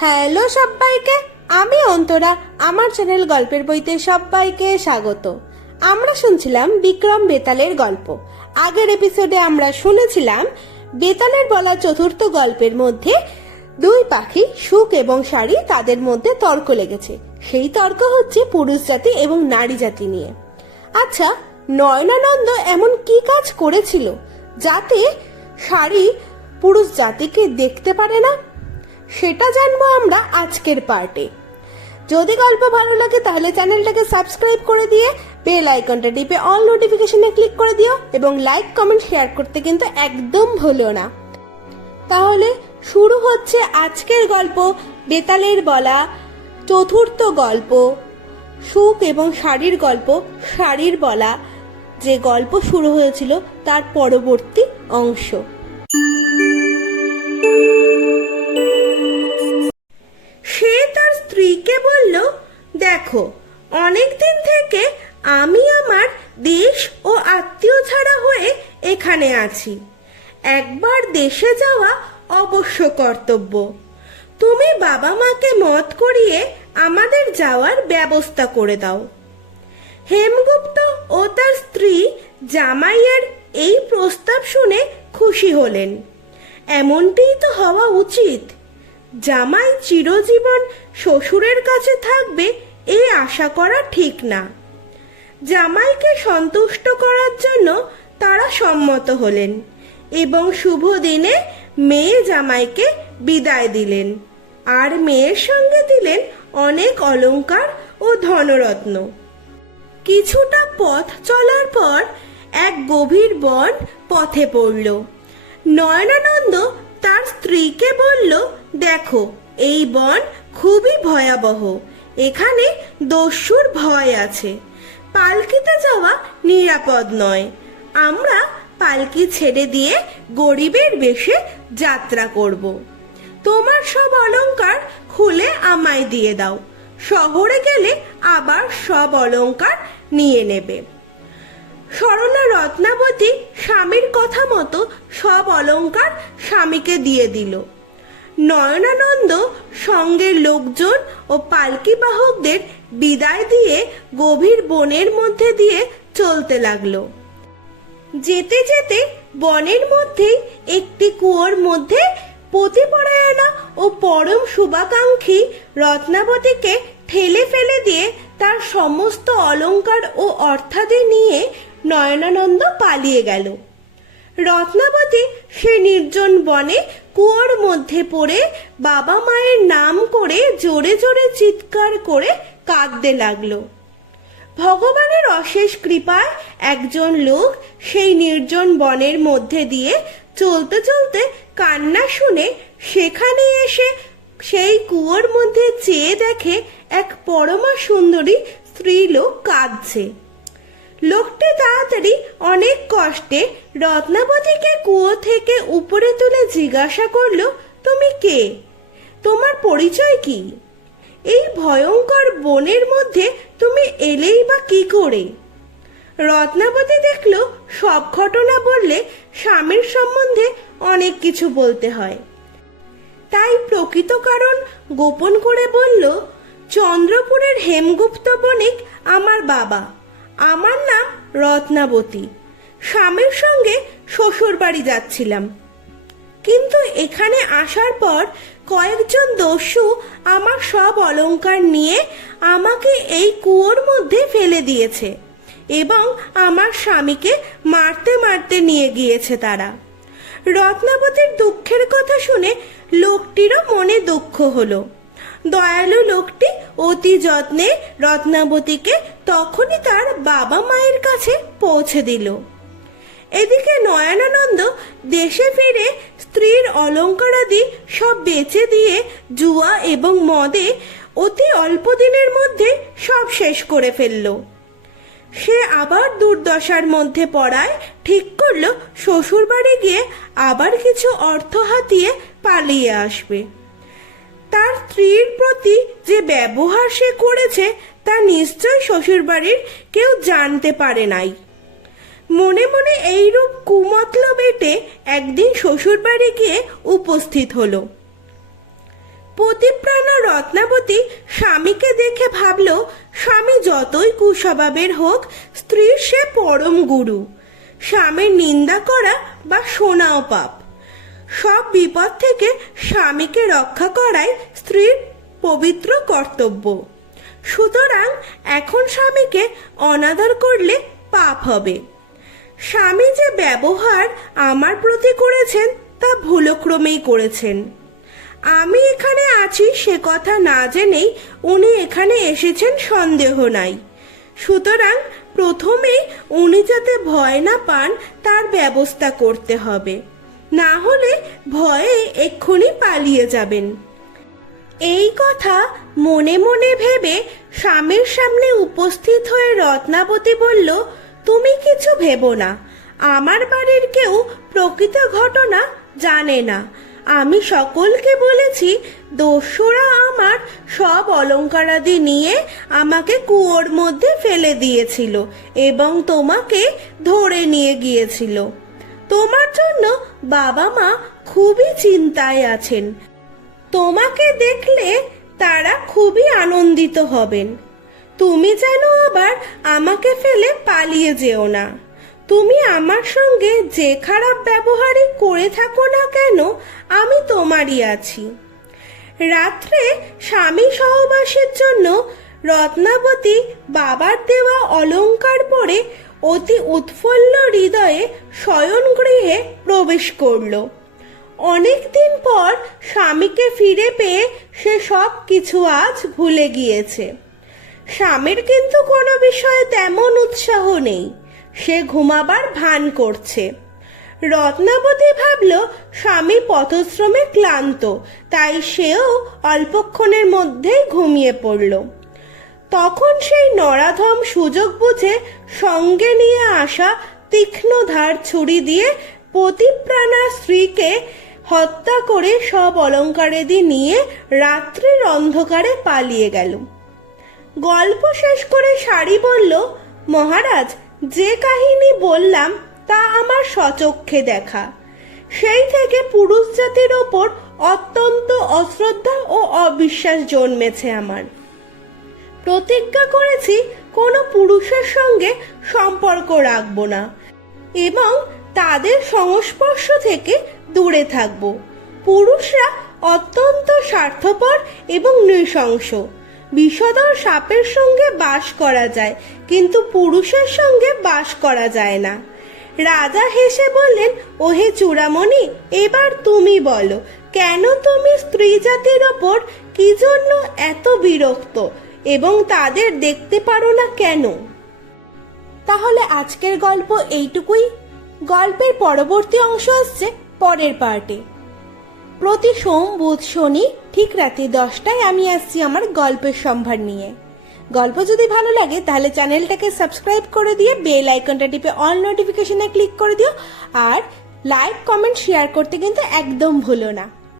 Hello সবাইকে, আমি অন্তরা, আমার চ্যানেল গল্পের বইতে সবাইকে স্বাগত। আমরা শুনছিলাম বিক্রম বেতালের গল্প। আগের এপিসোডে আমরা শুনেছিলাম বেতালের বলা চতুর্থ গল্পের মধ্যে দুই পাখি, সুখ এবং শাড়ি, তাদের মধ্যে তর্ক লেগেছে। সেই তর্ক হচ্ছে পুরুষ জাতি এবং নারী জাতি নিয়ে। আচ্ছা নয়নানন্দ এমন কি কাজ করেছিল যাতে শাড়ি পুরুষ জাতিকে দেখতে পারে না? সেটা জানব আমরা আজকের পার্টে। যদি গল্প ভালো লাগে, তাহলে চ্যানেলটাকে সাবস্ক্রাইব করে দিয়ে বেল আইকনটা টিপে অল নোটিফিকেশনে ক্লিক করে দিও এবং লাইক, কমেন্ট, শেয়ার করতে কিন্তু একদম ভুলো না। তাহলে শুরু হচ্ছে আজকের গল্প, বেতালের বলা, চতুর্থ গল্প, সুখ এবং শাড়ির গল্প, শাড়ির বলা, যে গল্প শুরু হয়েছিল তার পরবর্তী অংশ। দেখো অনেক দিন থেকে আমি আমার দেশ ও আত্মীয় ছাড়া হয়ে এখানে আছি। একবার দেশে যাওয়া অবশ্য কর্তব্য। তুমি বাবা মাকে মত করিয়ে আমাদের যাওয়ার ব্যবস্থা করে দাও। হেমগুপ্ত ও তার স্ত্রী জামাইয়ের এই প্রস্তাব শুনে খুশি হলেন। এমনটিই তো হওয়া উচিত। জামাই চিরজীবন শ্বশুরের কাছে থাকবে এই আশা করা ঠিক না। জামাইকে সন্তুষ্ট করার জন্য তারা সম্মত হলেন এবং শুভ দিনে মেয়ে জামাইকে বিদায় দিলেন। আর মেয়ের সঙ্গে দিলেন অনেক অলঙ্কার ও ধনরত্ন। কিছুটা পথ চলার পর এক গভীর বন পথে পড়ল। নয়নানন্দ তার স্ত্রীকে বলল, দেখো, এই বন খুবই ভয়াবহ। এখানে দস্যুর ভয় আছে। পালকিতে যাওয়া নিরাপদ নয়। আমরা পালকি ছেড়ে দিয়ে গরিবের বেশে যাত্রা করব। তোমার সব অলঙ্কার খুলে আমায় দিয়ে দাও। শহরে গেলে আবার সব অলংকার নিয়ে নেবে। সরলা রত্নাবতী স্বামীর কথা মতো সব অলঙ্কার স্বামীকে দিয়ে দিল। নয়নানন্দ সঙ্গের লোকজন ও পালকি বাহকদের বিদায় দিয়ে গভীর বনের মধ্যে দিয়ে চলতে লাগল। যেতে যেতে বনের মধ্যেই একটি কুয়োর মধ্যে পতিপরায়ণা ও পরম শুভাকাঙ্ক্ষী রত্নাবতীকে ঠেলে ফেলে দিয়ে তার সমস্ত অলংকার ও অর্থাদি নিয়ে নয়নানন্দ পালিয়ে গেল। রত্নাবতী সে নির্জন বনে কুয়োর মধ্যে পড়ে বাবা মায়ের নাম করে জোরে জোরে চিৎকার করে কাঁদতে লাগল। ভগবানের অশেষ কৃপায় একজন লোক সেই নির্জন বনের মধ্যে দিয়ে চলতে চলতে কান্না শুনে সেখানে এসে সেই কুয়োর মধ্যে চেয়ে দেখে এক পরমা সুন্দরী স্ত্রীলোক কাঁদছে। লোকটি তাড়াতাড়ি অনেক কষ্টে রত্নাবতীকে কুয়ো থেকে উপরে তুলে জিজ্ঞাসা করল, তুমি কে? তোমার পরিচয় কি? এই ভয়ঙ্কর বনের মধ্যে তুমি এলেই বা কি করে? রত্নাবতী দেখল, সব ঘটনা বললে স্বামীর সম্বন্ধে অনেক কিছু বলতে হয়। তাই প্রকৃত কারণ গোপন করে বলল, চন্দ্রপুরের হেমগুপ্ত বণিক আমার বাবা। আমার নাম রত্নাবতী। স্বামীর সঙ্গে শ্বশুর বাড়ি যাচ্ছিলাম। কিন্তু এখানে আসার পর কয়েকজন দস্যু আমার সব অলঙ্কার নিয়ে আমাকে এই কুয়োর মধ্যে ফেলে দিয়েছে এবং আমার স্বামীকে মারতে মারতে নিয়ে গিয়েছে তারা। রত্নাবতীর দুঃখের কথা শুনে লোকটিরও মনে দুঃখ হলো। দয়ালু লোকটি অতি যত্নে রত্নাবতীকে তখনই তার বাবা মায়ের কাছে পৌঁছে দিল। এদিকে নয়নানন্দ দেশে ফিরে স্ত্রীর অলঙ্কারাদি সব বেচে দিয়ে জুয়া এবং মদে অতি অল্প দিনের মধ্যে সব শেষ করে ফেলল। সে আবার দুর্দশার মধ্যে পড়ায় ঠিক করল শ্বশুর বাড়ি গিয়ে আবার কিছু অর্থ হাতিয়ে পালিয়ে আসবে। তার স্ত্রীর প্রতি যে ব্যবহার সে করেছে, তা নিশ্চয় শ্বশুরবাড়ির কেউ জানতে পারে নাই। মনে মনে এইরূপ কুমতলব এটে একদিন শ্বশুরবাড়ি গিয়ে উপস্থিত হলো। পতিপ্রাণা রত্নাবতী স্বামীকে দেখে ভাবল, স্বামী যতই কুস্বভাবের হোক, স্ত্রীর সে পরম গুরু। স্বামীর নিন্দা করা বা শোনাও পাপ। সব বিপদ থেকে স্বামীকে রক্ষা করাই স্ত্রীর পবিত্র কর্তব্য। সুতরাং এখন স্বামীকে অনাদর করলে পাপ হবে। স্বামী যে ব্যবহার আমার প্রতি করেছেন, তা ভুলক্রমেই করেছেন। আমি এখানে আছি সে কথা না জেনেই উনি এখানে এসেছেন, সন্দেহ নাই। সুতরাং প্রথমেই উনি যাতে ভয় না পান, তার ব্যবস্থা করতে হবে। না হলে ভয়ে এক্ষুনি পালিয়ে যাবেন। এই কথা মনে মনে ভেবে স্বামীর সামনে উপস্থিত হয়ে রত্নাবতী বলল, তুমি কিছু ভেবো না। আমার বাড়ির কেউ প্রকৃত ঘটনা জানে না। আমি সকলকে বলেছি, দস্যুরা আমার সব অলঙ্কারাদি নিয়ে আমাকে কুয়োর মধ্যে ফেলে দিয়েছিল এবং তোমাকে ধরে নিয়ে গিয়েছিল। তোমার জন্য বাবা মা খুবই চিন্তায় আছেন। তোমাকে দেখলে তারা খুবই আনন্দিত হবেন। তুমি যেন আবার আমাকে ফেলে পালিয়ে যেও না। তুমি আমার সঙ্গে যে খারাপ ব্যবহারই করে থাকো না কেন, আমি তোমারই আছি। রাত্রে স্বামী সহবাসের জন্য রত্নাবতী বাবার দেওয়া অলংকার পরে অতি উৎফুল্ল হৃদয়ে শয়ন গৃহে প্রবেশ করল। অনেক দিন পর স্বামীকে ফিরে পেয়ে সে সব কিছু আজ ভুলে গিয়েছে। স্বামীর কিন্তু কোনো বিষয়ে তেমন উৎসাহ নেই। সে ঘুমাবার ভান করছে। রত্নাবতী ভাবল, স্বামী পথশ্রমে ক্লান্ত, তাই সেও অল্পক্ষণের মধ্যেই ঘুমিয়ে পড়ল। তখন সেই নরাধম সুযোগ বুঝে সঙ্গে নিয়ে আসা তীক্ষ্ণ ধার ছুরি দিয়ে পতিপ্রাণা স্ত্রীকে হত্যা করে সব অলঙ্কারেদি নিয়ে রাত্রির অন্ধকারে পালিয়ে গেল। গল্প শেষ করে শাড়ি বলল, মহারাজ, যে কাহিনী বললাম তা আমার সচক্ষে দেখা। সেই থেকে পুরুষ জাতির ওপর অত্যন্ত অশ্রদ্ধা ও অবিশ্বাস জন্মেছে আমার। প্রতিজ্ঞা করেছি কোনো পুরুষের সঙ্গে সম্পর্ক রাখব না এবং তাদের সংস্পর্শ থেকে দূরে থাকব। পুরুষরা অত্যন্ত স্বার্থপর এবং নৃশংস। বিষধর সাপের সঙ্গে বাস করা যায়, কিন্তু পুরুষের সঙ্গে বাস করা যায় না। রাজা হেসে বললেন, ওহে চূড়ামণি, এবার তুমি বলো, কেন তুমি স্ত্রী জাতির ওপর কি জন্য এত বিরক্ত? এবং তাদের দেখতে পারো না কেন। তাহলে আজকের গল্প এইটুকুই। গল্পের পরবর্তী অংশ আসছে পরের পার্টে। প্রতি সোম, বুধ, শনি ঠিক রাতে দশটায় আমি আসছি আমার গল্পের সম্ভার নিয়ে। গল্প যদি ভালো লাগে তাহলে চ্যানেলটাকে সাবস্ক্রাইব করে দিয়ে বেল আইকনটা টিপে অল নোটিফিকেশনে ক্লিক করে দিও। আর লাইক, কমেন্ট, শেয়ার করতে কিন্তু একদম ভুলো না।